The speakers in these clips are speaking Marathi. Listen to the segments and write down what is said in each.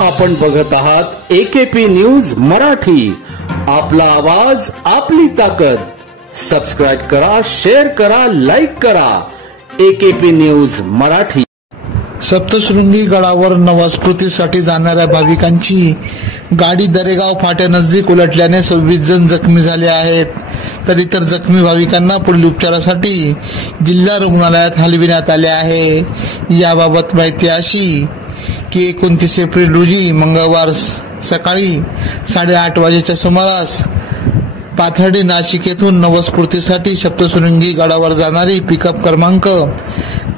आपण बघत आहात एकेपी न्यूज मराठी। आपला आवाज आपली ताकद। सबस्क्राइब करा, शेअर करा, लाईक करा। AKP news Marathi. सप्तशृंगी गडावर नवस्फूर्तीसाठी जाणाऱ्या भाविकांची गाडी दरेगाव फाट्यानजीक उलटल्याने 26 जण जखमी झाले आहेत, तर इतर जखमी भाविकांना पुढील उपचारासाठी जिल्हा रुग्णालयात हलविण्यात आले आहे। याबाबत माहिती अशी की 29 एप्रिल रोजी मंगळवार सकाळी 8:30 वाजेच्या सुमारास पाथर्डी नाशिक येथून नवस्फूर्तीसाठी सप्तशृंगी गडावर जाणारी पिकअप क्रमांक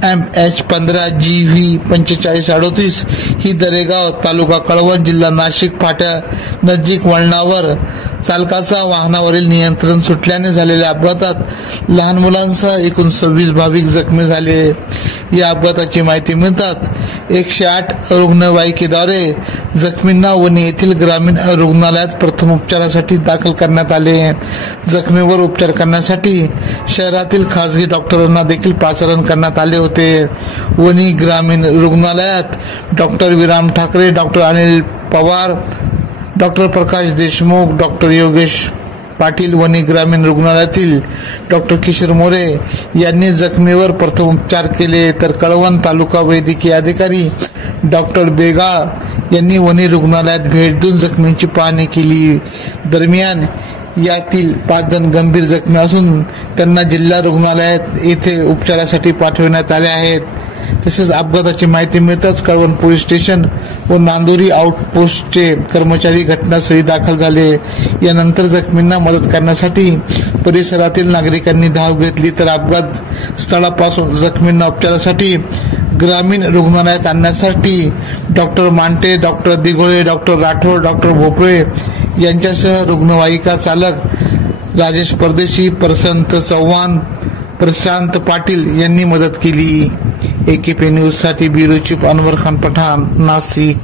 MH15GV 4538 ही दरेगाव तालुका कळवण जिल्हा नाशिक फाट्या नजीक वळणावर चालकाचा वाहनावरील नियंत्रण सुटल्याने झालेल्या अपघातात लहान मुलांसह एकूण 26 भाविक जखमी झाले। या अपघाताची माहिती मिळताच 108 रुग्णवाहिकेद्वारे जखमींना वणी येथील ग्रामीण रुग्णालयात प्रथम उपचारासाठी दाखल करण्यात आले। जखमीवर उपचार करण्यासाठी शहरातील खासगी डॉक्टरांना देखील पाचारण करण्यात आले होते। वणी ग्रामीण रुग्णालयात डॉक्टर विराम ठाकरे, डॉक्टर अनिल पवार, डॉक्टर प्रकाश देशमुख, डॉक्टर योगेश पाटील, वणी ग्रामीण रुग्णालयातील डॉक्टर किशोर मोरे यांनी जखमीवर प्रथम उपचार केले, तर कळवण तालुका वैद्यकीय अधिकारी डॉक्टर बेगाळ यांनी वणी रुग्णालयात भेट देऊन जखमींची पाहणी केली। दरम्यान यातील 5 जण गंभीर जखमी असून त्यांना जिल्हा रुग्णालयात येथे उपचारासाठी पाठवण्यात आले आहेत। तसेच अपघाताची माहिती मिळताच कळवण पोलीस स्टेशन व नांदुरी आउटपोस्टचे कर्मचारी घटनास्थळी दाखल झाले। यानंतर जखमींना मदत करण्यासाठी परिसरातील नागरिकांनी धाव घेतली, तर अपघात स्थळापासून जखमींना उपचारासाठी ग्रामीण रुग्णालयात आणण्यासाठी doctor Mante, doctor Dighole, doctor Rathod, doctor Bhople यांच्यासह रुग्णवाहिका चालक राजेश परदेशी, प्रशांत चव्हाण, प्रशांत पाटील यांनी मदत केली। एकेपी न्यूज साठी ब्युरो चीफ अनवर खान पठाण, नाशिक।